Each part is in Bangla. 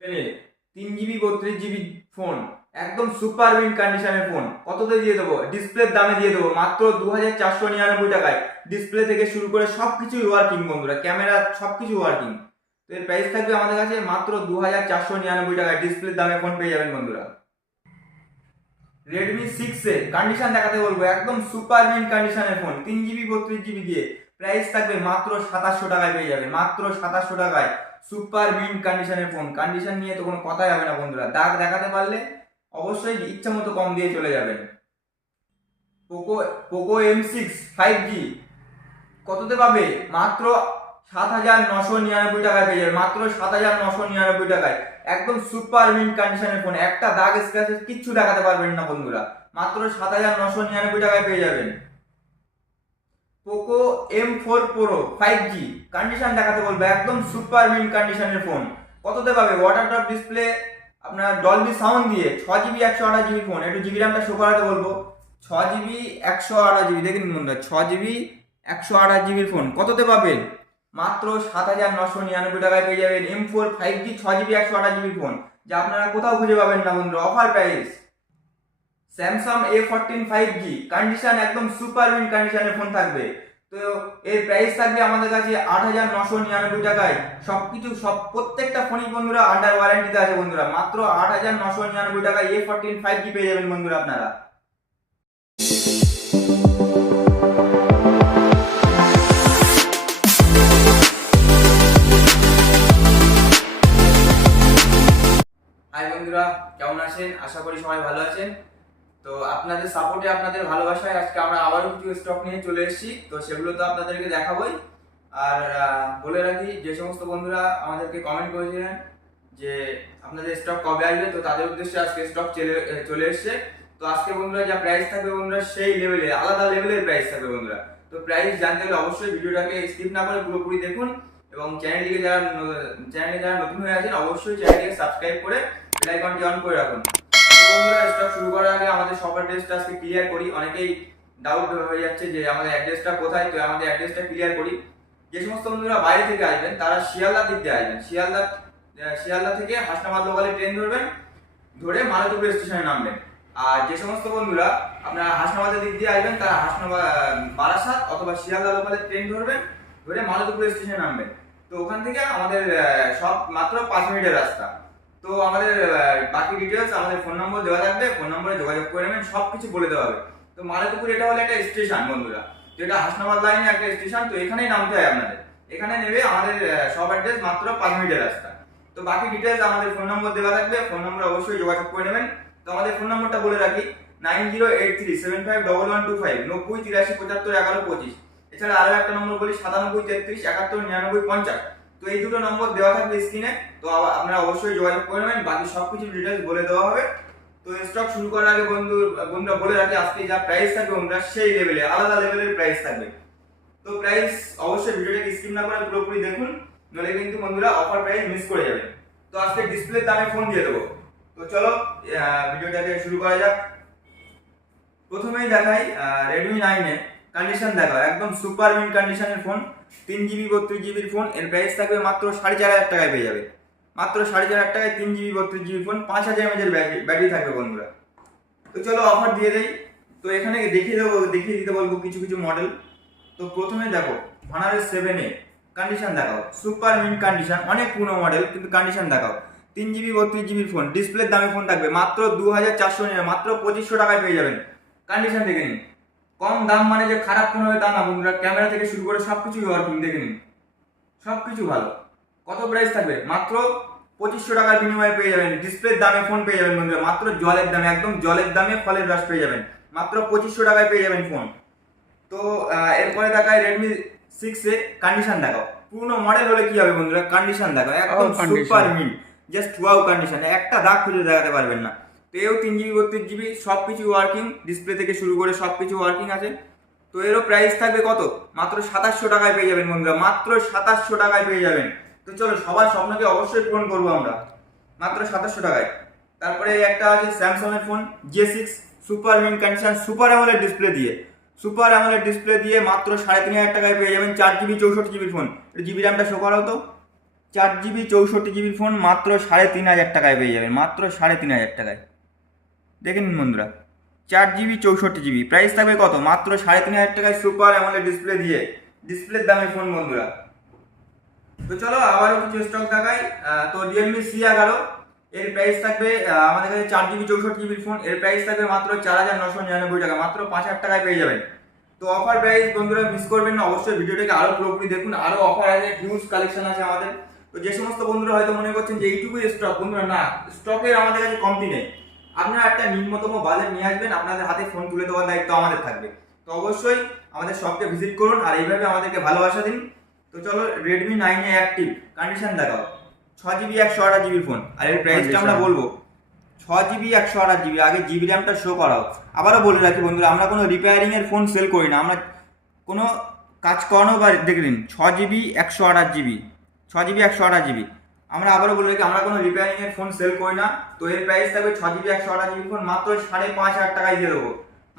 3 GB 32 GB ফোন, একদম সুপার মিন্ট কন্ডিশনের ফোন। কততে দিয়ে দেবো? ডিসপ্লের দামে দিয়ে দেবো মাত্র 2499 টাকায়। ডিসপ্লে থেকে শুরু করে সবকিছুই ওয়ার্কিং বন্ধুরা, ক্যামেরা সবকিছু ওয়ার্কিং। তো এর প্রাইস থাকবে আমাদের কাছে মাত্র 2499 টাকায়। ডিসপ্লের দামে ফোন পেয়ে যাবেন বন্ধুরা। রেডমি 6 এর কন্ডিশন দেখাতে বলবো, একদম সুপার মিন্ট কন্ডিশনের ফোন, 3 GB 32 GB দিয়ে। প্রাইস থাকবে মাত্র 2700 টাকায় পেয়ে যাবেন, মাত্র 2700 টাকায়। সুপার মিন্ট কন্ডিশনের ফোন, কন্ডিশন নিয়ে তো কোনো কথাই হবে না বন্ধুরা। দাগ দেখাতে পারলে অবশ্যই ইচ্ছা মতো কম দিয়ে চলে যাবেন। পোকো পোকো M6 5G কততে পাবে? মাত্র 7999 টাকায় পেয়ে যাবে, মাত্র 7999 টাকায়। একদম সুপার মিন্ট কন্ডিশনের ফোন, একটা দাগ স্ক্র্যাচেস কিচ্ছু দেখাতে পারবেন না বন্ধুরা। মাত্র 7999 টাকায় পেয়ে যাবেন। Poco M4 Pro 5G condition দেখাতে বলবো, একদম সুপার মিন্ট কন্ডিশনের ফোন। কততে পাবে? ওয়াটার ড্রপ ডিসপ্লে, আপনার ডলবি সাউন্ড দিয়ে, 6 GB 128 GB ফোন। একটু জিবি র্যামটা শো করাতে বলবো। 6 GB 128 GB, দেখেন বন্ধুরা, 6 GB 128 GB ফোন। কততে পাবেন? মাত্র 7999 টাকায় পেয়ে যাবেন M4 5G 6 GB 128 GB phone, যা আপনারা কোথাও খুঁজে পাবেন না বন্ধুরা। Offer price. Samsung A14 5G condition, একদম সুপার মিন্ট কন্ডিশনের ফোন থাকবে। তো এর প্রাইস থাকবে আমাদের কাছে 8999 টাকায়। সবকিছু প্রত্যেকটা ফোনই বন্ধুরা আন্ডার ওয়ারেন্টিতে আছে বন্ধুরা। মাত্র 8999 টাকায় A14 5G পেয়ে যাবেন বন্ধুরা আপনারা। হাই বন্ধুরা, কেমন আছেন? আশা করি সবাই ভালো আছেন। তো আপনাদের সাপোর্টে, আপনাদের ভালোবাসায় আজকে আমরা আবারও কিছু স্টক নিয়ে চলে এসেছি। তো সেগুলো তো আপনাদেরকে দেখাবোই। আর বলে রাখি, যে সমস্ত বন্ধুরা আমাদেরকে কমেন্ট করেছিলেন যে আপনাদের স্টক কবে আসবে, তো তাদের উদ্দেশ্যে আজকে স্টক চলে এসেছে। তো আজকে বন্ধুরা যা প্রাইস থাকবে বন্ধুরা, সেই লেভেলে, আলাদা লেভেলের প্রাইস থাকবে বন্ধুরা। তো প্রাইস জানতে হলে অবশ্যই ভিডিওটাকে স্কিপ না করে পুরোপুরি দেখুন। এবং চ্যানেলে যারা নতুন হয়ে আছেন, অবশ্যই চ্যানেলটিকে সাবস্ক্রাইব করে বেল আইকনটি অন করে রাখুন। বন্ধুরা, স্টক শুরু করার আগে আমাদের শপ অ্যাড্রেসটা আজকে ক্লিয়ার করি। অনেকেই ডাউট হয়ে যাচ্ছে যে আমাদের অ্যাড্রেসটা কোথায়, তো আমাদের অ্যাড্রেসটা ক্লিয়ার করি। যে সমস্ত বন্ধুরা বাইরে থেকে আসবেন তারা শিয়ালদা দিক দিয়ে আসবেন। শিয়ালদা থেকে হাসনাবাদ লোকালে ট্রেন ধরবেন, ধরে মালাতুপুর স্টেশনে নামবেন। আর যে সমস্ত বন্ধুরা আপনারা হাসনাবাদের দিক দিয়ে আসবেন তারা বারাসাত অথবা শিয়ালদা লোকালে ট্রেন ধরবেন, ধরে মালাতুপুর স্টেশনে নামবেন। তো ওখান থেকে আমাদের সব মাত্র 5 মিনিটের রাস্তা। তো আমাদের বাকি ডিটেলস আমাদের ফোন নম্বর দেওয়া থাকবে, ফোন নম্বরে যোগাযোগ করে নেবেন, সবকিছু বলে দেওয়া হবে। তো মালাতুপুর এটা হলো একটা স্টেশন বন্ধুরা, তো এটা হাসনাবাদ লাইনে একটা স্টেশন। তো এখানেই নামতে হয় আপনাদের, এখানে নেবে। আমাদের সব অ্যাড্রেস মাত্র 5 মিনিটের রাস্তা। তো বাকি ডিটেলস আমাদের ফোন নম্বর দেওয়া থাকবে, ফোন নম্বরে অবশ্যই যোগাযোগ করে নেবেন। তো আমাদের ফোন নম্বরটা বলে রাখি, 9083751125, 9083751125। এছাড়া আরো একটা নম্বর বলি, 9733719950। তো এই দুটো নম্বর দেওয়া থাকবে স্ক্রিনে। তো আপনারা অবশ্যই যোগাযোগ করে নেবেন, বাকি সবকিছু ডিটেলস বলে দেওয়া হবে। তো স্টক শুরু করার আগে বন্ধুরা বলে রাখি, আজকে যা প্রাইস থাকবে বন্ধুরা, সেই লেভেলে, আলাদা লেভেলের প্রাইস থাকবে। তো প্রাইস অবশ্যই ভিডিওটাকে স্কিপ না করে পুরোপুরি দেখুন, নলে কিন্তু বন্ধুরা অফার প্রাইস মিস করে যাবেন। তো আজকে ডিসপ্লের দামে ফোন দিয়ে দেবো। তো চলো ভিডিওটাকে শুরু করা যাক। প্রথমেই দেখাই রেডমি 9 এর কন্ডিশন দেখাও, একদম সুপার মিন্ট কন্ডিশনের ফোন, 3 GB 32 GB ফোন। এর প্রাইস থাকবে মাত্র 4500 টাকায় পেয়ে যাবে, মাত্র 4500 টাকায় 3 GB 32 GB ফোন। 5000 mAh এর ব্যাটারি থাকবে বন্ধুরা। তো চলো অফার দিয়ে দেই। তো এখানে দেখিয়ে দিতে বলবো কিছু কিছু মডেল। তো প্রথমে দেখো Honor 7A কন্ডিশন দেখাও, সুপার মিন্ট কন্ডিশন, অনেক পুরনো মডেল কিন্তু কন্ডিশন দেখাও। 3 GB 32 GB ফোন, ডিসপ্লের দামে ফোন থাকবে মাত্র 2400, মাত্র 2500 টাকায় পেয়ে যাবেন। কন্ডিশন দেখে নিন। কম দাম মানে যে খারাপ ফোন হবে তা না বন্ধুরা, ক্যামেরা থেকে শুরু করে সবকিছুই ওয়ার্কিং, দেখে নিন, সবকিছু ভালো। কত প্রাইস থাকবে? মাত্র 2500 টাকার বিনিময়ে পেয়ে যাবেন। ডিসপ্লের দামে ফোন পেয়ে যাবেন বন্ধুরা, মাত্র জলের দামে, একদম জলের দামে ফলের রস পেয়ে যাবেন, মাত্র 2500 টাকায় পেয়ে যাবেন ফোন। তো এরপরে দেখায় রেডমি 6 এ কন্ডিশন দেখাও। পুরনো মডেল হলে কি হবে বন্ধুরা, কন্ডিশন দেখাও একদম super mint, just wow condition, একটা দাগ খুঁজে দেখাতে পারবেন না। তো এও 3 GB 32 GB, সবকিছু ওয়ার্কিং, ডিসপ্লে থেকে শুরু করে সবকিছু ওয়ার্কিং আছে। তো এরও প্রাইস থাকবে কত? মাত্র 2700 টাকায় পেয়ে যাবেন বন্ধুরা, মাত্র 2700 টাকায় পেয়ে যাবেন। তো চলো সবার স্বপ্নকে অবশ্যই পূরণ করবো আমরা, মাত্র 2700 টাকায়। তারপরে একটা আছে স্যামসাং এর phone J6, super mint condition, super AMOLED display দিয়ে, সুপার অ্যামোলেড ডিসপ্লে দিয়ে মাত্র 3500 টাকায় পেয়ে যাবেন। 4 GB 64 GB ফোন। জিবি র্যামটা শো করাও তো, 4 GB 64 GB ফোন মাত্র 3,500 টাকায় পেয়ে যাবেন, মাত্র 3,500 টাকায়। দেখে নিন বন্ধুরা, 4 GB 64 GB, প্রাইস থাকবে কত? মাত্র 3,500 টাকায় সুপার অ্যামোলেড ডিসপ্লে দিয়ে, ডিসপ্লের দামে ফোন বন্ধুরা। তো চলো আবারও কিছু স্টক দেখাই। তো রিয়েলমি C11 এর প্রাইস থাকবে আমাদের কাছে 4 GB 64 GB ফোন, এর প্রাইস থাকবে মাত্র 4,999 টাকা, মাত্র 5,000 টাকায় পেয়ে যাবেন। তো অফার প্রাইস বন্ধুরা মিস করবেন না, অবশ্যই ভিডিওটাকে আরো পুরোপুরি দেখুন, আরো অফার আছে, হিউজ কালেকশন আছে আমাদের। তো যে সমস্ত বন্ধুরা হয়তো মনে করছেন যে এইটুকুই স্টক, বন্ধুরা না, স্টকের আমাদের কাছে কমতি নেই। আপনারা একটা নিম্নতম বাজেট নিয়ে আসবেন, আপনাদের হাতে ফোন তুলে দেওয়ার দায়িত্ব আমাদের থাকবে। তো অবশ্যই আমাদের শপকে ভিজিট করুন আর এইভাবে আমাদেরকে ভালোবাসা দিন। তো চলো Redmi 9A অ্যাক্টিভ কন্ডিশন দেখাও, 6 GB 128 GB ফোন, আর এর প্রাইসটা আমরা বলবো 6 GB 128 GB। আগে জিবি র্যামটা শো করাও। আবারও বলে রাখি বন্ধুরা, আমরা কোনো রিপেয়ারিং এর ফোন সেল করি না, আমরা কোনো কাজ করানো বা দেখলেন 6 GB 128 GB, 6 GB 128 GB। আমরা আবারও বলে রাখি, আমরা কোনো রিপেয়ারিং এর ফোন সেল করি না। তো এর প্রাইস থাকবে 6 GB 128 GB ফোন মাত্র 5,500 টাকায় দিয়ে দেবো,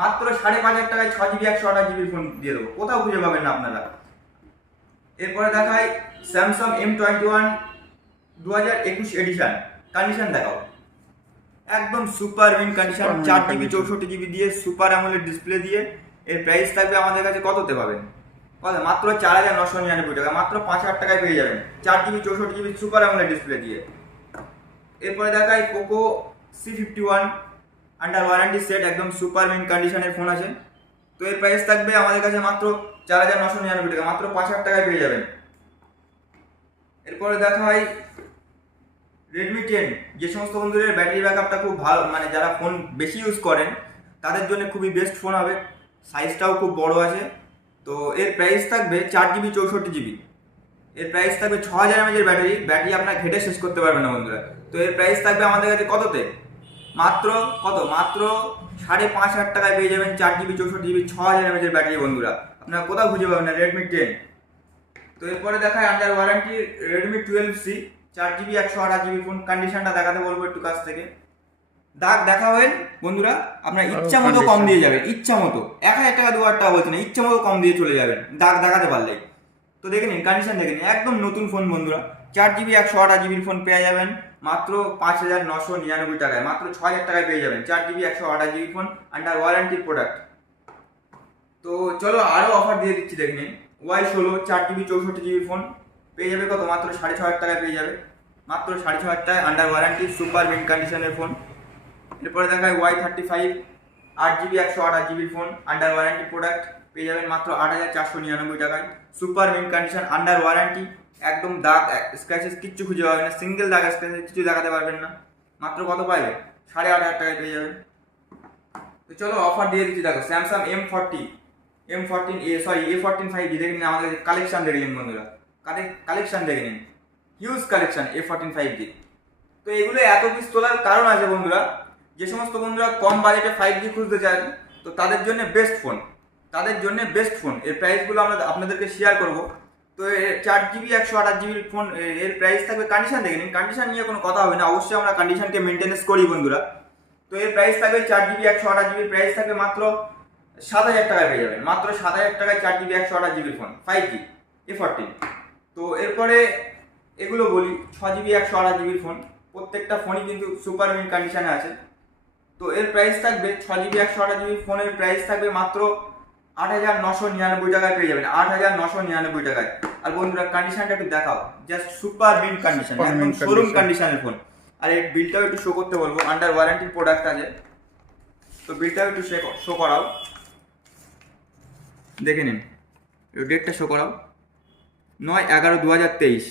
মাত্র 5,500 টাকায় 6 GB 128 GB ফোন দিয়ে দেবো, কোথাও খুঁজে পাবেন না আপনারা। এরপরে দেখাই স্যামসাং M21 2021 এডিশন, কন্ডিশন দেখাও, একদম super mint condition, 4 GB 64 GB দিয়ে সুপার অ্যামোলেড ডিসপ্লে দিয়ে। এর প্রাইস থাকবে আমাদের কাছে কততে পাবেন? কত? মাত্র 4,999 টাকা, মাত্র 5,000 টাকায় পেয়ে যাবেন 4 GB 64 GB super AMOLED display দিয়ে। এরপরে দেখাই Poco C51 under warranty set, একদম সুপার মিন কন্ডিশনের ফোন আছে। তো এর প্রাইস থাকবে আমাদের কাছে মাত্র 4,999 টাকা, মাত্র 5,000 টাকায় পেয়ে যাবেন। এরপরে দেখাই Redmi 10, যে সমস্ত বন্ধুদের ব্যাটারি ব্যাকআপটা খুব ভালো, মানে যারা ফোন বেশি ইউজ করেন তাদের জন্য খুবই বেস্ট ফোন হবে, সাইজটাও খুব বড় আছে। তো এর প্রাইস থাকবে 4 GB 64 GB, এর প্রাইস থাকবে 6,000 mAh ব্যাটারি আপনার ঘেটে শেষ করতে পারবেন না বন্ধুরা। তো এর প্রাইস থাকবে আমাদের কাছে কততে? মাত্র কত? মাত্র 5,500 টাকায় পেয়ে যাবেন 4 GB 64 GB 6,000 mAh ব্যাটারি বন্ধুরা, আপনারা কোথাও খুঁজে পাবেন না Redmi 10। তো এরপরে দেখায় under warranty Redmi 12C 4 GB 128 GB phone, কন্ডিশনটা দেখাতে বলবো একটু কাছ থেকে। দাগ দেখাবেন বন্ধুরা, আপনার ইচ্ছা মতো কম দিয়ে যাবেন, ইচ্ছা মতো 1,000 টাকা 2,000 টাকা বলছে না, ইচ্ছা মতো কম দিয়ে চলে যাবেন দাগ দেখাতে পারলে। তো দেখে নিন কন্ডিশন, দেখে নিন, একদম নতুন ফোন বন্ধুরা। 4 GB 128 GB ফোন পেয়ে যাবেন মাত্র 5,999 টাকায়, মাত্র 6,000 টাকায় পেয়ে যাবেন 4 GB 128 GB phone under warranty product. তো চলো আরো অফার দিয়ে দিচ্ছি, দেখে নিন। Y16 4 GB 64 GB ফোন পেয়ে যাবে কত? মাত্র 6,500 টাকায় পেয়ে যাবে, মাত্র 6,500 টাকায় আন্ডার ওয়ারেন্টি সুপার মিন কন্ডিশনের ফোন। এরপরে দেখায় Y35 8 GB 128 GB phone under warranty product পেয়ে যাবেন মাত্র 8,499 টাকায়, super mint condition under warranty, একদম দাগ স্ক্র্যাচেস কিচ্ছু খুঁজে পাবেন না, সিঙ্গেল দাগ স্ক্র্যাচেস কিছু দেখাতে পারবেন না, মাত্র কত পাইবে? 8,500 টাকায় পেয়ে যাবেন। তো চলো অফার দিয়ে দিচ্ছি, দেখো স্যামসাং A14 5G দেখে নিন, আমাদের কালেকশন দেখে নিন বন্ধুরা, কালেকশন দেখে নিন, হিউজ কালেকশন A14 5G। তো এগুলো এত পিস তোলার কারণ আছে বন্ধুরা, যে সমস্ত বন্ধুরা কম বাজেটে 5G খুঁজতে চান তো তাদের জন্য বেস্ট ফোন, তাদের জন্য বেস্ট ফোন। এর প্রাইসগুলো আমরা আপনাদেরকে শেয়ার করব। তো 4 GB 128 GB ফোন, এর প্রাইস থাকবে, কন্ডিশন দেখে নিন, কন্ডিশন নিয়ে কোনো কথা হবে না, অবশ্যই আমরা কন্ডিশনকে মেনটেনেন্স করি বন্ধুরা। তো এর প্রাইস থাকবে 4 GB 128 GB, প্রাইস থাকবে মাত্র 7,000 টাকায় পেয়ে যাবেন, মাত্র 7,000 টাকায় 4 GB 128 GB phone 5G A14। তো এরপরে এগুলো বলি 6 GB 128 GB ফোন, প্রত্যেকটা ফোনই কিন্তু সুপার মিন কন্ডিশনে আছে। তো এর প্রাইস থাকবে 6 GB 128 GB ফোনের প্রাইস থাকবে মাত্র 8,999 টাকায় পেয়ে যাবেন, 8,999 টাকায়। আর বন্ধুরা কন্ডিশনটা একটু দেখাও, জাস্ট সুপার মিন কন্ডিশন, একদম শোরুম কন্ডিশনের ফোন। আর এই বিলটাও একটু শো করতে বলবো, আন্ডার ওয়ারেন্টির প্রোডাক্ট আছে, তো বিলটাও একটু শো করাও, দেখে নিন, ডেটটা শো করাও 9/11/2023,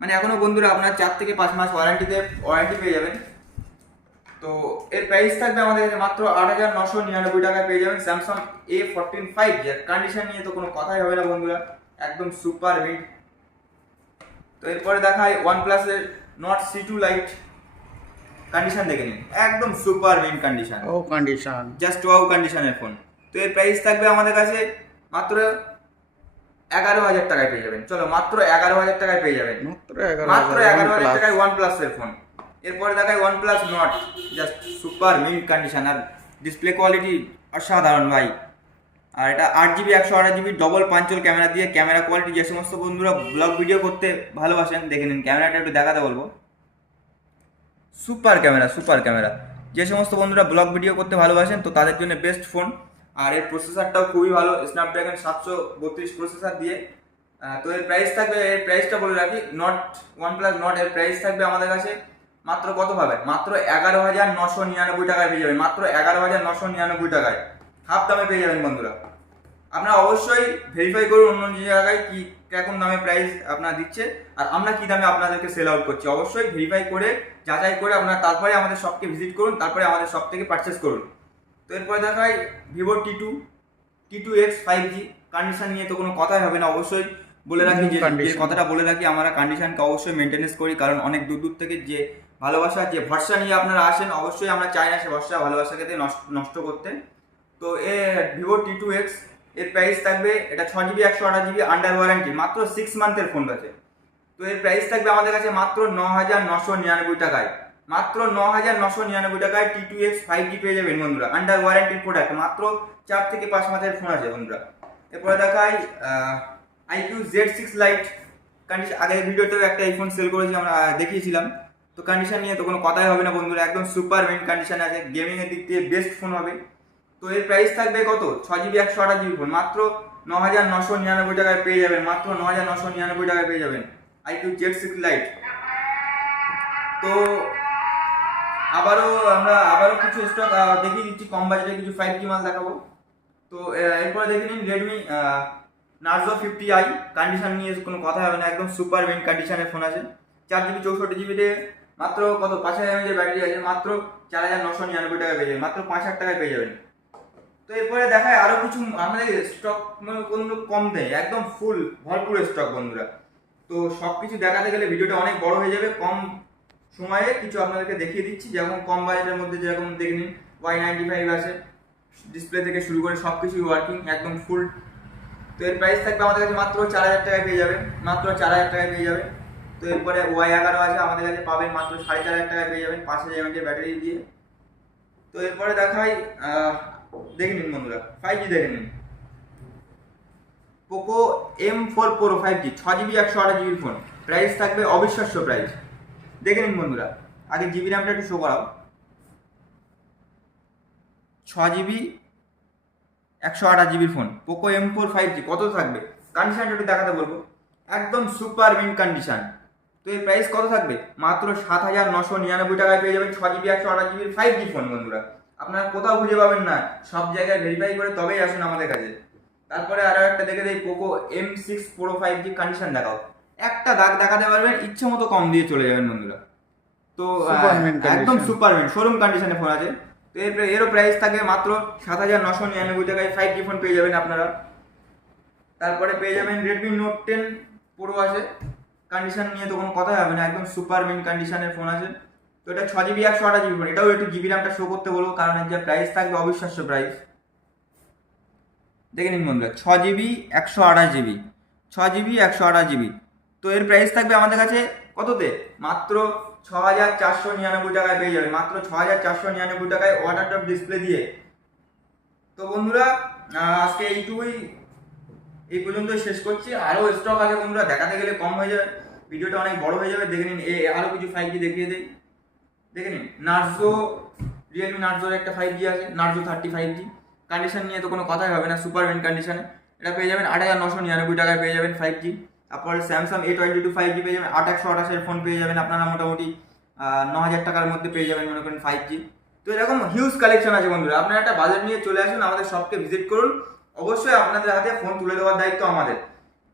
মানে এখনো বন্ধুরা আপনার 4 থেকে 5 মাস ওয়ারেন্টি পেয়ে যাবেন। তো এর প্রাইস থাকবে আমাদের কাছে মাত্র 8,999 টাকায় পেয়ে যাবেন স্যামসাং A14 5G। কন্ডিশন নিয়ে তো কোনো কথাই হবে না বন্ধুরা, একদম সুপার মিড। তো এরপরে দেখায় OnePlus এর Nord C2 Lite, কন্ডিশন দেখে নিন, একদম সুপার মিড কন্ডিশন, ও কন্ডিশন, জাস্ট ওয়াও কন্ডিশনের ফোন। তো এর প্রাইস থাকবে আমাদের কাছে মাত্র 11,000 টাকায় পেয়ে যাবেন, চলো মাত্র 11,000 টাকায় পেয়ে যাবেন, মাত্র 11,000 টাকায় OnePlus এর ফোন। এরপরে দেখায় OnePlus Nord, just super mint condition, আর ডিসপ্লে কোয়ালিটি অসাধারণ ভাই, আর এটা 8GB 128GB double punch hole camera দিয়ে, ক্যামেরা কোয়ালিটি যে সমস্ত বন্ধুরা ব্লগ ভিডিও করতে ভালোবাসেন দেখে নিন, ক্যামেরাটা একটু দেখাতে বলবো। সুপার ক্যামেরা যে সমস্ত বন্ধুরা ব্লগ ভিডিও করতে ভালোবাসেন তো তাদের জন্য বেস্ট ফোন। আর এর প্রসেসরটাও খুবই ভালো, স্ন্যাপড্রাগন 732 প্রসেসর দিয়ে। তো এর প্রাইসটা বলে রাখি, OnePlus নট এর প্রাইস থাকবে আমাদের কাছে মাত্র কত পাবেন, মাত্র 11,999 টাকায় পেয়ে যাবেন, মাত্র 11,999 টাকায়, হাফ দামে পেয়ে যাবেন বন্ধুরা। আপনারা অবশ্যই ভেরিফাই করুন অন্য জায়গায় কি কিরকম দামে প্রাইস আপনারা দিচ্ছে আর আমরা কি দামে আপনাদেরকে সেল আউট করছি। অবশ্যই ভেরিফাই করে যাচাই করে আপনারা তারপরে আমাদের শপকে ভিজিট করুন, তারপরে আমাদের শপ থেকে পারচেস করুন। তো এরপরে দেখাই ভিভো T2X 5G। কন্ডিশন নিয়ে তো কোনো কথাই হবে না, অবশ্যই বলে রাখি যে কথাটা বলে রাখি, আমরা কন্ডিশনকে অবশ্যই মেনটেনেন্স করি, কারণ অনেক দূর থেকে যে ভালোবাসা যে ভরসা নিয়ে আপনারা আসেন, অবশ্যই আমরা চাই না সে ভালোবাসাকে নষ্ট করতে। তো ভিভো T2X এর প্রাইস থাকবে, এটা 6GB 128GB আন্ডার ওয়ারেন্টি, মাত্র 6 মান্থের ফোন আছে। তো এর প্রাইস থাকবে আমাদের কাছে মাত্র 9,999 টাকায়, মাত্র 9,999 টাকায় T2X 5G পেয়ে যাবেন বন্ধুরা, আন্ডার ওয়ারেন্টির প্রোডাক্ট, মাত্র 4 থেকে 5 মাসের ফোন আছে বন্ধুরা। এরপরে দেখাই iQ Z6 Lite। কন্ডিশন আগের ভিডিওতেও একটা এই ফোন সেল করেছি, আমরা দেখিয়েছিলাম। তো কন্ডিশন নিয়ে তো কোনো কথাই হবে না বন্ধুরা, একদম সুপার মেন কন্ডিশন আছে, গেমিং এর দিক দিয়ে বেস্ট ফোন হবে। তো এর প্রাইস থাকবে কত, 6GB 128GB ফোন, মাত্র 9,999 টাকায় পেয়ে যাবেন, মাত্র 9,999 টাকায় পেয়ে যাবেন iQ Z6 Lite। তো আবারও কিছু স্টক দেখিয়ে দিচ্ছি, কম বাজেটে কিছু 5G মাল দেখাবো। তো এরপরে দেখে নিন রেডমি Narzo 50i। কন্ডিশন নিয়ে কোনো কথা হবে না, একদম সুপার মেন কন্ডিশনের ফোন আছে, 4GB 64GB তে মাত্র কত 5000 mAh ব্যাটারি আছে, মাত্র 4,999 টাকায় পেয়ে যাবেন, মাত্র 5,000 টাকায় পেয়ে যাবেন। তো এরপরে দেখায় আরো কিছু আমাদের স্টক কোনো কম নেই, একদম ফুল ভরপুর স্টক বন্ধুরা। তো সব কিছু দেখাতে গেলে ভিডিওটা অনেক বড় হয়ে যাবে, কম সময়ে কিছু আপনাদেরকে দেখিয়ে দিচ্ছি। যেমন কম বাজেটের মধ্যে যেরকম দেখে নিন Y95 আছে, ডিসপ্লে থেকে শুরু করে সব কিছুই ওয়ার্কিং একদম ফুল। তো এর প্রাইস থাকবে আমাদের কাছে মাত্র 4,000 টাকায় পেয়ে যাবেন, মাত্র 4,000 টাকায় পেয়ে যাবেন। তো এরপরে Y11 আছে আমাদের কাছে, পাবেন মাত্র 4,500 টাকায় পেয়ে যাবেন, 5000 mAh ব্যাটারি দিয়ে। তো এরপরে দেখাই দেখে নিন বন্ধুরা 5G দেখে নিন, Poco M4 Pro 5G 6GB 128GB phone, price থাকবে অবিশ্বাস্য প্রাইস। দেখে নিন বন্ধুরা, আগে জিবি র্যামটা একটু শো করাও, 6GB 128GB phone Poco M4 5G কত থাকবে, কন্ডিশনটা একটু দেখাতে বলবো, একদম সুপার মিন কন্ডিশন। তো এর প্রাইস কত থাকবে, মাত্র 7,999 টাকায় পেয়ে যাবেন 6GB 128GB 5G ফোন বন্ধুরা। আপনারা কোথাও খুঁজে পাবেন না, সব জায়গায় ভেরিফাই করে তবেই আসুন আমাদের কাছে। তারপরে আরো একটা দেখে দেই Poco M6 Pro 5G, condition দেখাও, একটা দাগ দেখাতে পারবেন, ইচ্ছে মতো কম দিয়ে চলে যাবেন বন্ধুরা। তো একদম সুপারম্যান শোরুম কন্ডিশনে ফোন আছে। তো এরও প্রাইস থাকে মাত্র 7,999 টাকায় 5G ফোন পেয়ে যাবেন আপনারা। তারপরে পেয়ে যাবেন Redmi Note 10 Pro আছে, কন্ডিশন নিয়ে তো কোনো কথাই হবে না, একদম সুপার মেন কন্ডিশনের ফোন আছে। তো এটা 6GB 128GB ফোন, এটাও একটু জিবি র্যামটা শো করতে বলবো, কারণ এর যে প্রাইস থাকবে অবিশ্বাস্য প্রাইস। দেখে নিন বন্ধুরা 6GB 128GB 6GB 128GB। তো এর প্রাইস থাকবে আমাদের কাছে কততে, মাত্র 6,499 টাকায় পেয়ে যাবেন, মাত্র 6,499 টাকায় ওয়াটার টপ ডিসপ্লে দিয়ে। তো বন্ধুরা আজকে এই পর্যন্ত শেষ করছি, আরও স্টক আছে বন্ধুরা, দেখাতে গেলে কম হয়ে যাবে, ভিডিওটা অনেক বড় হয়ে যাবে। দেখে নিন আরও কিছু 5G দেখিয়ে দেই, দেখে নিন রিয়েলমি নার্জোর একটা 5G আছে, Narzo 30 5G, কন্ডিশন নিয়ে তো কোনো কথাই হবে না, সুপার মেন কন্ডিশনে এটা পেয়ে যাবেন 8,999 টাকায় পেয়ে যাবেন 5G। তারপরে স্যামসাং A22 5G পেয়ে যাবেন, 8,128 ফোন পেয়ে যাবেন আপনারা মোটামুটি 9,000 টাকার মধ্যে পেয়ে যাবেন মনে করেন 5G। তো এরকম হিউজ কালেকশন আছে বন্ধুরা, আপনারা একটা বাজেট নিয়ে চলে আসুন, আমাদের শপকে ভিজিট করুন, অবশ্যই আপনাদের হাতে ফোন তুলে দেওয়ার দায়িত্ব আমাদের।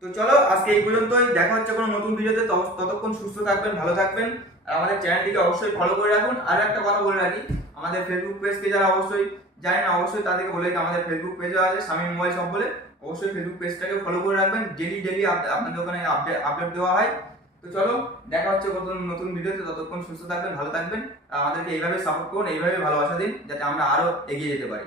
তো চলো আজকে এই পর্যন্তই, দেখা হচ্ছে কোনো নতুন ভিডিওতে, ততক্ষণ সুস্থ থাকবেন, ভালো থাকবেন, আর আমাদের চ্যানেলটিকে অবশ্যই ফলো করে রাখুন। আর একটা কথা বলে রাখি, আমাদের ফেসবুক পেজকে যারা অবশ্যই জানেন, অবশ্যই তাদেরকে বলে আমাদের ফেসবুক পেজও আছে শামীম মোবাইল শপ বলে, অবশ্যই ফেসবুক পেজটাকে ফলো করে রাখবেন, ডেলি আপনাদের ওখানে আপডেট দেওয়া হয়। তো চলো দেখা হচ্ছে নতুন ভিডিওতে, ততক্ষণ সুস্থ থাকবেন, ভালো থাকবেন, আর আমাদেরকে এইভাবে সাপোর্ট করুন, এইভাবে ভালোবাসা দিন, যাতে আমরা আরো এগিয়ে যেতে পারি।